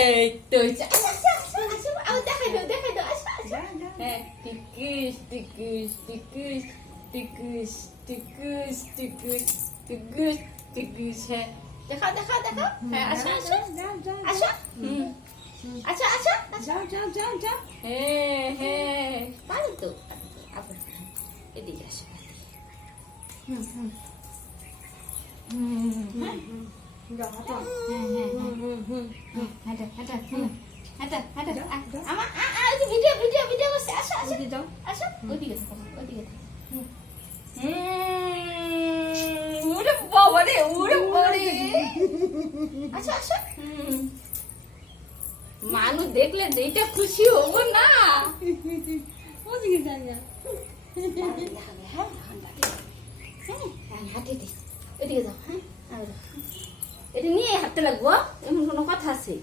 এই তো আবার দেখাই দাও আসো হ্যাঁ টিকুস টিকুস টিকুস টিকুস টিকুস টিকুস টিকুস টিকুস হ্যাঁ দেখাও হ্যাঁ আসো আসো আচ্ছা হ্যাঁ পারি তো আবার এদিকে আসো ভিডিও করছে আসো ওইদিকে উড়ে বাবা রে আসো মানুষ দেখলে যেটা খুশি হবো না হাঁটে দিই এদিকে যাও হ্যাঁ এটা নিয়ে হাঁটতে লাগবো এমন কোনো কথা আছে